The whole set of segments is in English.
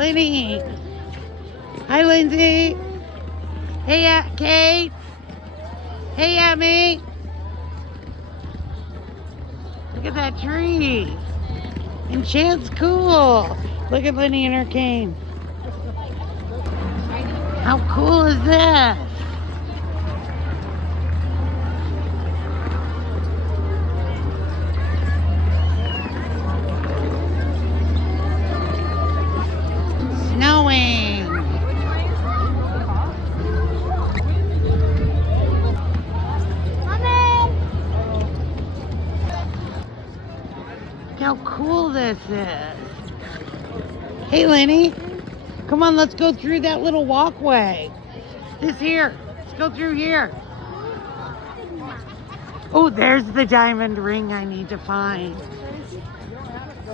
Lenny. Hi, Lyndsey. Hey, Kate. Hey, Emmy. Look at that tree. Enchant's cool. Look at Lenny and her cane. How cool is this? Snowing. Look how cool this is. Hey, Lenny. Come on, let's go through that little walkway. This here. Let's go through here. Oh, there's the diamond ring I need to find.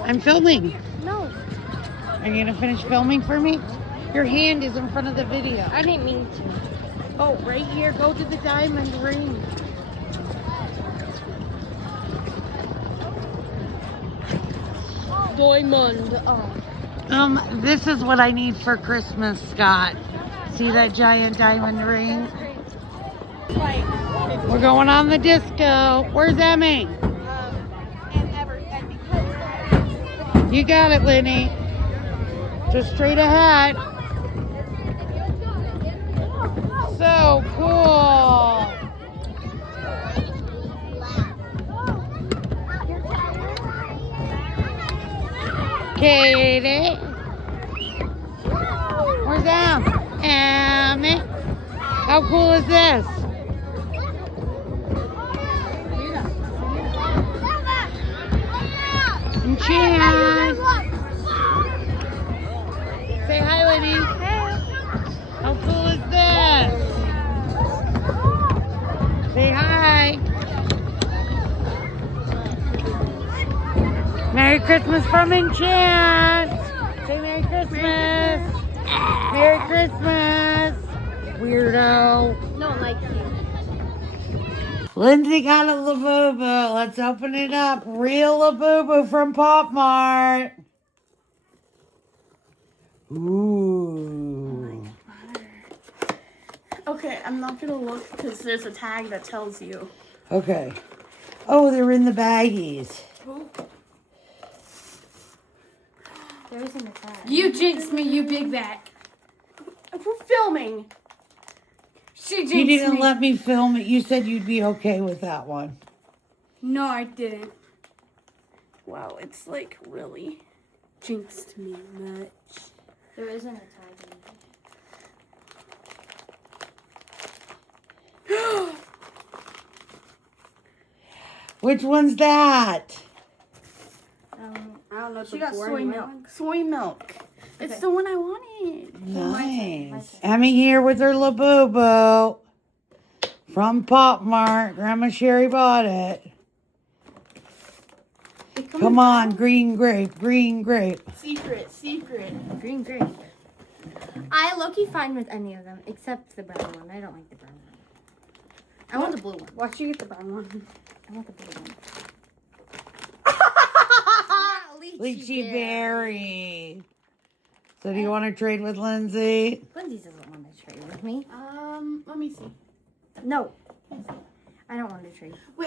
I'm filming. No. Are you going to finish filming for me? Your hand is in front of the video. I didn't mean to. Oh, right here. Go to the diamond ring. Diamond. This is what I need for Christmas, Scott. See that giant diamond ring? We're going on the disco. Where's Emmy? You got it, Lenny. Just straight ahead. So cool. Katie. Where's Emmy? How cool is this? Enchant. Say hi, Lenny. How cool is this? Say hi. Merry Christmas from Enchant. Say Merry Christmas. Merry Christmas. Weirdo. No one likes you. Lyndsey got a Labubu. Let's open it up. Real Labubu from Pop Mart. Ooh. Okay, I'm not gonna look because there's a tag that tells you. Okay. Oh, they're in the baggies. There isn't a tag. You jinxed me, you big back. We're filming. She jinxed me. You didn't let me film it. You said you'd be okay with that one. No, I didn't. Wow, it's like really jinxed me much. There isn't a tag in Which one's that? I don't know. She got soy milk. Soy milk. It's the one I wanted. Nice. Emmy here with her Labubu from Pop Mart. Grandma Sherry bought it. Come on, green grape, green grape. Secret. Green grape. I low-key fine with any of them except the brown one. I don't like the brown one. I want the blue one. Why should you get the brown one? I want the blue one. Lychee berry. So do you want to trade with Lyndsey? Lyndsey doesn't want to trade with me. Let me see. No. I don't want to trade. Wait,